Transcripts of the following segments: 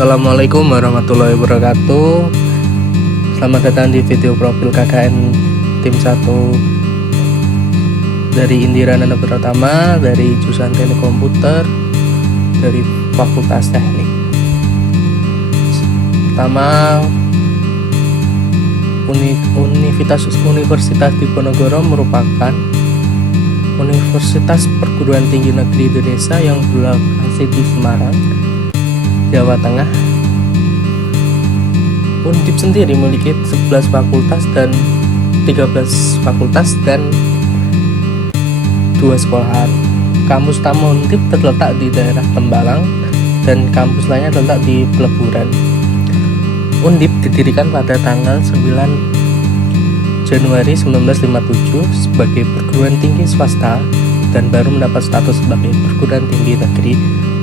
Assalamualaikum warahmatullahi wabarakatuh. Selamat datang di video profil KKN tim 1 dari Indira Nanda Pratama, dari jurusan Teknik Komputer, dari Fakultas Teknik. Pertama, Universitas Diponegoro merupakan universitas perguruan tinggi negeri Indonesia yang berlokasi di Semarang, Jawa Tengah. Undip sendiri memiliki 11 fakultas dan 13 fakultas dan 2 sekolahan. Kampus utama Undip terletak di daerah Tembalang dan kampus lainnya terletak di Peleburan. Undip didirikan pada tanggal 9 Januari 1957 sebagai perguruan tinggi swasta dan baru mendapat status sebagai perguruan tinggi negeri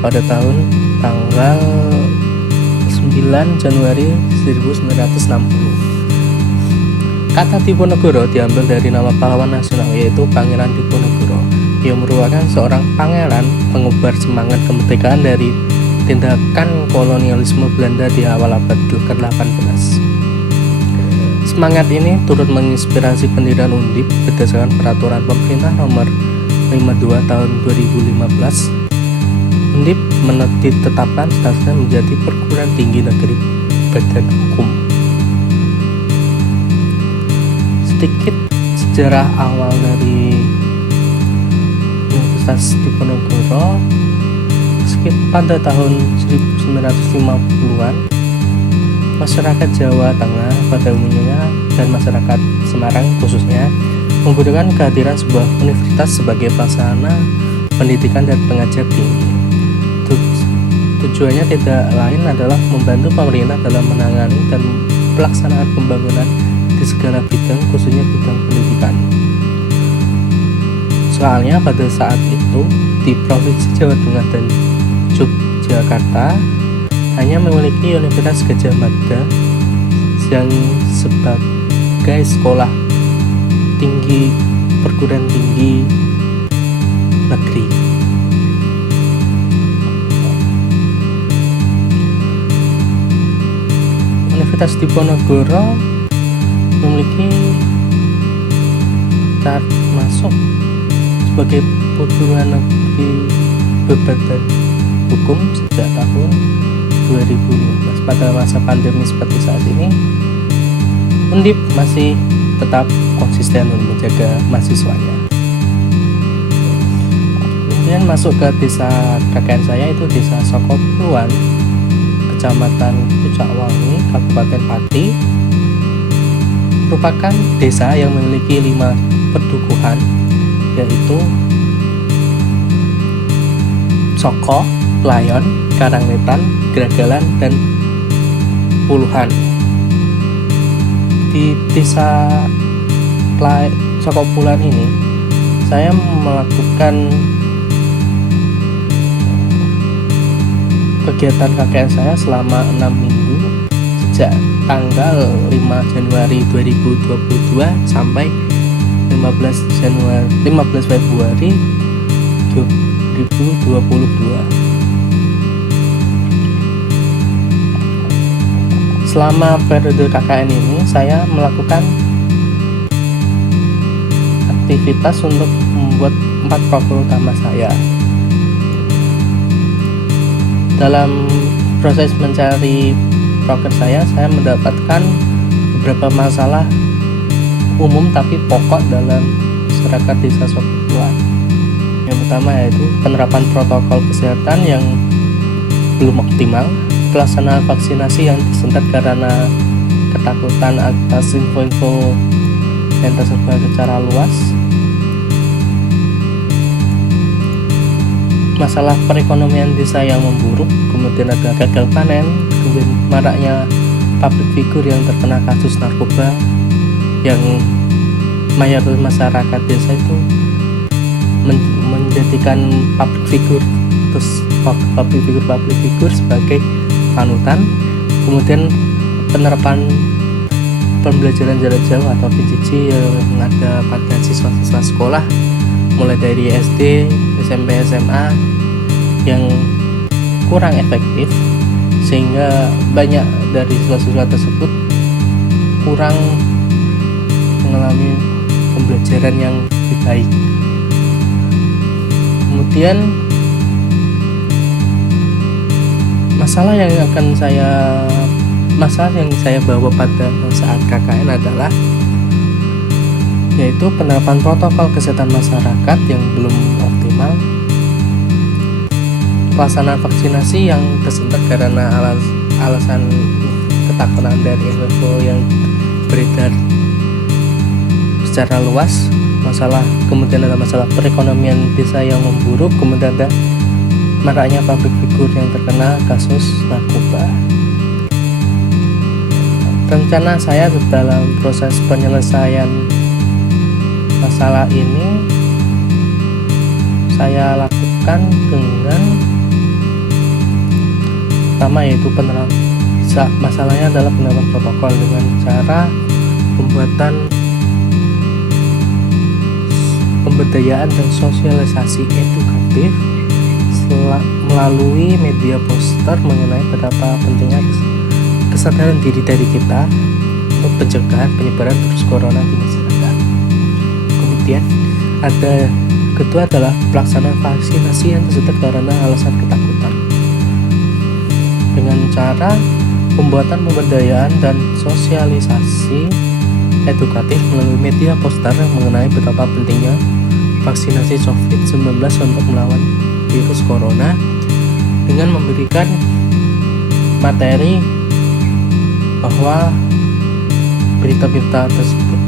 pada tanggal 9 Januari 1960. Kata Diponegoro diambil dari nama pahlawan nasional, yaitu Pangeran Diponegoro, yang merupakan seorang pangeran pengubar semangat kemerdekaan dari tindakan kolonialisme Belanda di awal abad ke-18. Semangat ini turut menginspirasi pendirian Undip berdasarkan peraturan pemerintah nomor 52 tahun 2015. Undip ditetapkan statusnya menjadi perguruan tinggi negeri badan hukum. Sedikit sejarah awal dari Universitas Diponegoro. Pada tahun 1950-an, masyarakat Jawa Tengah pada umumnya dan masyarakat Semarang khususnya membutuhkan kehadiran sebuah universitas sebagai pelaksana pendidikan dan pengajar tinggi. Tujuannya tidak lain adalah membantu pemerintah dalam menangani dan pelaksanaan pembangunan di segala bidang, khususnya bidang pendidikan. Soalnya pada saat itu di Provinsi Jawa Tengah dan Yogyakarta hanya memiliki Universitas Gadjah Mada yang sebagai sekolah tinggi perguruan tinggi negeri. Universitas Diponegoro memiliki syarat masuk sebagai perguruan negeri berbadan hukum sejak tahun 2015. Pada masa pandemi seperti saat ini, Undip masih tetap konsisten untuk menjaga mahasiswanya. Kemudian masuk ke desa KKN saya, itu desa Sokopuluan, Kecamatan Pucakwangi, Kabupaten Pati, merupakan desa yang memiliki 5 pedukuhan, yaitu Soko, Playon, Karangwetan, Gragalan, dan Puluhan. Di desa Sokopuluan ini saya melakukan kegiatan KKN saya selama 6 minggu sejak tanggal 5 Januari 2022 sampai 15 Februari 2022. Selama periode KKN ini saya melakukan aktivitas untuk membuat 4 profil utama saya. Dalam proses mencari proker saya mendapatkan beberapa masalah umum tapi pokok dalam masyarakat desa Sokopuluan. Yang pertama yaitu penerapan protokol kesehatan yang belum optimal, pelaksanaan vaksinasi yang tersendat karena ketakutan atas info-info yang tersebar secara luas, masalah perekonomian desa yang memburuk, kemudian ada gagal panen, kemudian maraknya public figure yang terkena kasus narkoba, yang mayoritas masyarakat desa itu menjadikan public figure sebagai panutan. Kemudian penerapan pembelajaran jarak jauh atau PJJ yang ada pada siswa-siswa sekolah mulai dari SD, SMP, SMA yang kurang efektif sehingga banyak dari siswa-siswa tersebut kurang mengalami pembelajaran yang lebih baik. Kemudian masalah yang saya bawa pada saat KKN adalah yaitu penerapan protokol kesehatan masyarakat yang belum optimal, pelaksanaan vaksinasi yang tersendat karena alasan ketakutan dari info yang beredar secara luas, kemudian ada masalah perekonomian desa yang memburuk, kemudian ada maraknya publik figur yang terkena kasus narkoba. Rencana saya dalam proses penyelesaian masalah ini saya lakukan dengan pertama yaitu masalahnya adalah penerapan protokol dengan cara pembuatan pemberdayaan dan sosialisasi edukatif melalui media poster mengenai betapa pentingnya kesadaran diri dari kita untuk pencegahan penyebaran virus corona di masyarakat. Kemudian ada kedua adalah pelaksanaan vaksinasi yang tersendat karena alasan ketakutan dengan cara pembuatan pemberdayaan dan sosialisasi edukatif melalui media poster mengenai betapa pentingnya vaksinasi COVID-19 untuk melawan virus corona dengan memberikan materi bahwa berita-berita tersebut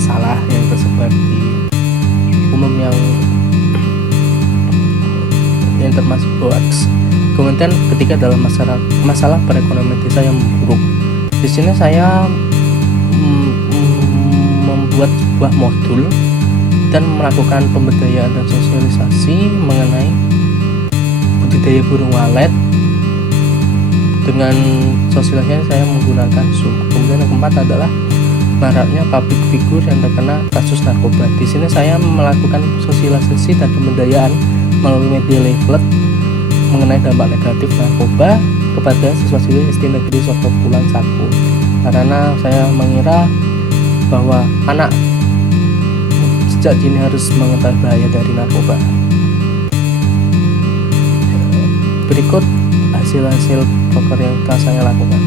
salah yang tersebar di umum yang termasuk hoax. Kemudian ketiga adalah masalah perekonomian desa yang buruk. Di sini saya membuat sebuah modul dan melakukan pemberdayaan dan sosialisasi mengenai budidaya burung walet. Dengan sosialisasinya saya menggunakan Zoom. Kemudian yang keempat adalah maraknya public figure yang terkena kasus narkoba. Di sini saya melakukan sosialisasi dan pemberdayaan melalui media leaflet mengenai dampak negatif narkoba kepada siswa-siswi SD Negeri Sokobulan 1. Karena saya mengira bahwa anak sejak dini harus mengetahui bahaya dari narkoba. Berikut hasil-hasil proker yang telah saya lakukan.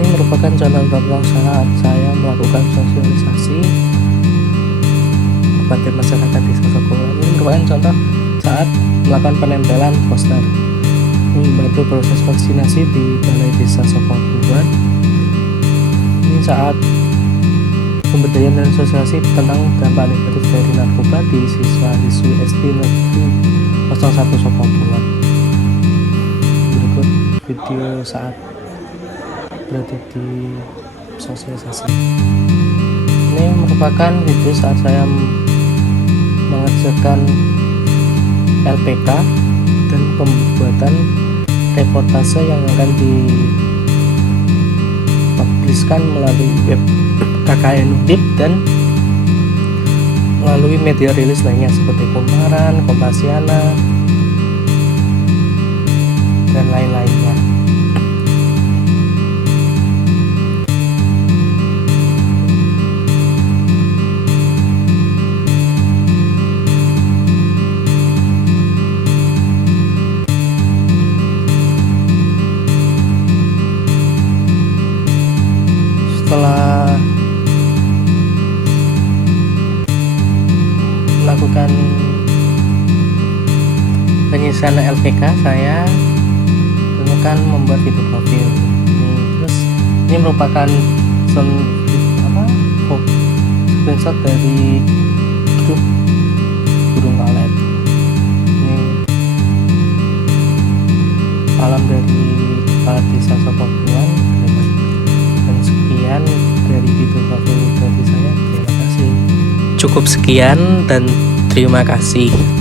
Ini merupakan contoh-contoh saat saya melakukan sosialisasi kepada masyarakat desa Sokobulan. Ini merupakan contoh saat melakukan penempelan poster membantu proses vaksinasi di Balai Desa Sokobulan. Ini saat pemberdayaan dan sosialisasi tentang dampak negatif dari narkoba di siswa-siswi SD Negeri 01 Sokobulan. Berikut video saat berada di sosialisasi. Ini merupakan video saat saya mengerjakan LPK dan pembuatan reportase yang akan dipubliskan melalui web KKN Undip dan melalui media rilis lainnya seperti Kumparan, Kompasiana, dan lain-lainnya. Setelah melakukan penyelesaian LPK, saya akan membuat video profil. Terus ini merupakan screenshot dari grup burung walet. Ini salam dari Kepala Desa Sokobulan. Dan sekian dari video profil dari saya. Terima kasih. Cukup sekian dan terima kasih.